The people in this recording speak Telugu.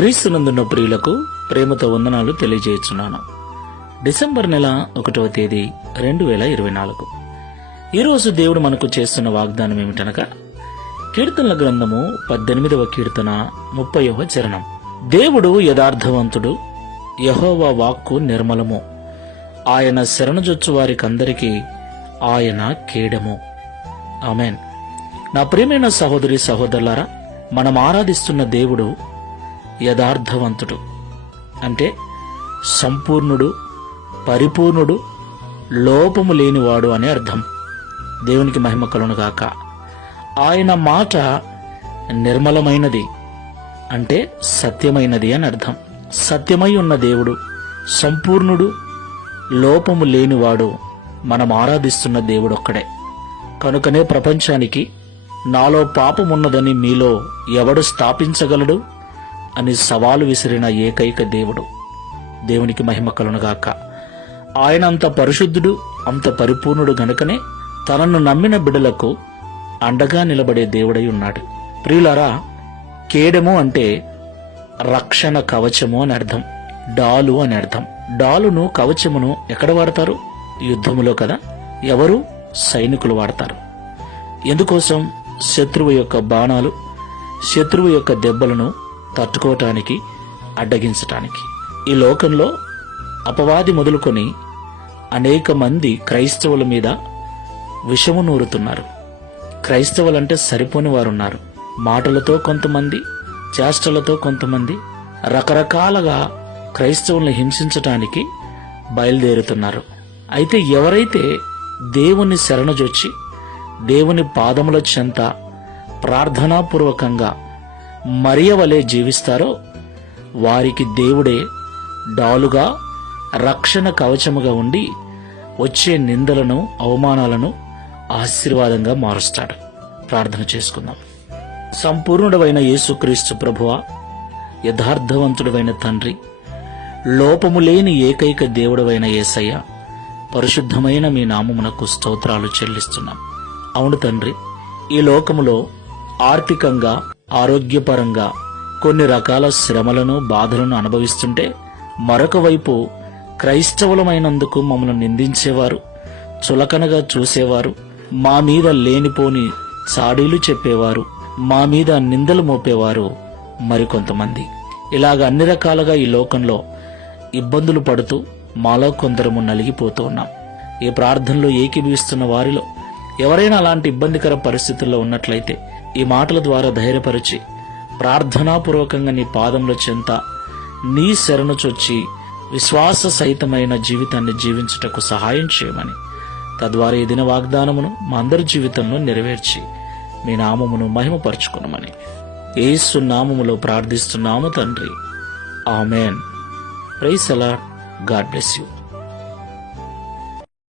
క్రీస్తునందున్న ప్రియులకు ప్రేమతో వందనాలు తెలియజేస్తున్నాను. డిసెంబర్ నెల 1వ తేదీ 2024. ఈరోజు దేవుడు మనకు చేస్తున్న వాగ్దానం ఏమిటనగా, కీర్తనల గ్రంథము 18వ కీర్తన 30వ చరణం. దేవుడు యథార్థవంతుడు, యెహోవా వాక్కు నిర్మలము, ఆయన శరణుజొచ్చు వారికందరికీ ఆయన కేడము. ఆమేన్. నా ప్రియమైన సహోదరి సహోదరులారా, మనం ఆరాధిస్తున్న దేవుడు యథార్థవంతుడు అంటే సంపూర్ణుడు, పరిపూర్ణుడు, లోపము లేనివాడు అని అర్థం. దేవునికి మహిమ కలుగునుగాక. ఆయన మాట నిర్మలమైనది అంటే సత్యమైనది అని అర్థం. సత్యమై ఉన్న దేవుడు, సంపూర్ణుడు, లోపము లేనివాడు మనం ఆరాధిస్తున్న దేవుడు ఒక్కడే. కనుకనే ప్రపంచానికి నాలో పాపమున్నదని మీలో ఎవడు స్థాపించగలడు అని సవాలు విసిరిన ఏకైక దేవుడు. దేవునికి మహిమ కలుగునుగాక. ఆయన అంత పరిశుద్ధుడు, అంత పరిపూర్ణుడు గనుకనే తనను నమ్మిన బిడ్డలకు అండగా నిలబడే దేవుడై ఉన్నాడు. ప్రియులారా, కేడము అంటే రక్షణ కవచము అని అర్థం, డాలు అని అర్థం. డాలును, కవచమును ఎక్కడ వాడతారు? యుద్ధములో కదా. ఎవరు? సైనికులు వాడతారు. ఎందుకోసం? శత్రువు యొక్క బాణాలు, శత్రువు యొక్క దెబ్బలను తట్టుకోవటానికి, అడ్డగించటానికి. ఈ లోకంలో అపవాది మొదలుకొని అనేక మంది క్రైస్తవుల మీద విషము నూరుతున్నారు. క్రైస్తవులంటే సరిపోని వారున్నారు. మాటలతో కొంతమంది, చేష్టలతో కొంతమంది రకరకాలుగా క్రైస్తవుల్ని హింసించటానికి బయలుదేరుతున్నారు. అయితే ఎవరైతే దేవుని శరణుజొచ్చి దేవుని పాదముల చెంత ప్రార్థనాపూర్వకంగా మరియ వలె జీవిస్తారో వారికి దేవుడే డాలుగా, రక్షణ కవచముగా ఉండి వచ్చే నిందలను, అవమానాలను ఆశీర్వాదంగా మారుస్తాడు. ప్రార్థన చేసుకుందాం. సంపూర్ణుడైన యేసుక్రీస్తు ప్రభువా, యథార్థవంతుడైన తండ్రి, లోపము లేని ఏకైక దేవుడవైన యేసయ్య, పరిశుద్ధమైన మీ నామమునకు స్తోత్రాలు చెల్లిస్తున్నాం. అవును తండ్రి, ఈ లోకములో ఆర్థికంగా, ఆరోగ్యపరంగా కొన్ని రకాల శ్రమలను, బాధలను అనుభవిస్తుంటే మరొక వైపు క్రైస్తవులమైనందుకు మమ్మల్ని నిందించేవారు, చులకనగా చూసేవారు, మా మీద లేనిపోని చాడీలు చెప్పేవారు, మా మీద నిందలు మోపేవారు మరికొంతమంది. ఇలాగ అన్ని రకాలుగా ఈ లోకంలో ఇబ్బందులు పడుతూ మాలో కొందరము నలిగిపోతూ ఉన్నాం. ఈ ప్రార్థనలో ఏకీభవిస్తున్న వారిలో ఎవరైనా అలాంటి ఇబ్బందికర పరిస్థితుల్లో ఉన్నట్లయితే ఈ మాటల ద్వారా ధైర్యపరిచి ప్రార్థనాపూర్వకంగా నీ పాదముల చెంత నీ శరణు చొచ్చి విశ్వాస సహితమైన జీవితాన్ని జీవించుటకు సహాయం చేయమని, తద్వారా ఈ దిన వాగ్దానమును మా అందరి జీవితంలో నెరవేర్చి మీ నామమును మహిమపరచుకునమని యేసు నామములో ప్రార్థిస్తున్నాము తండ్రి. Amen. Praise the Lord. God bless you.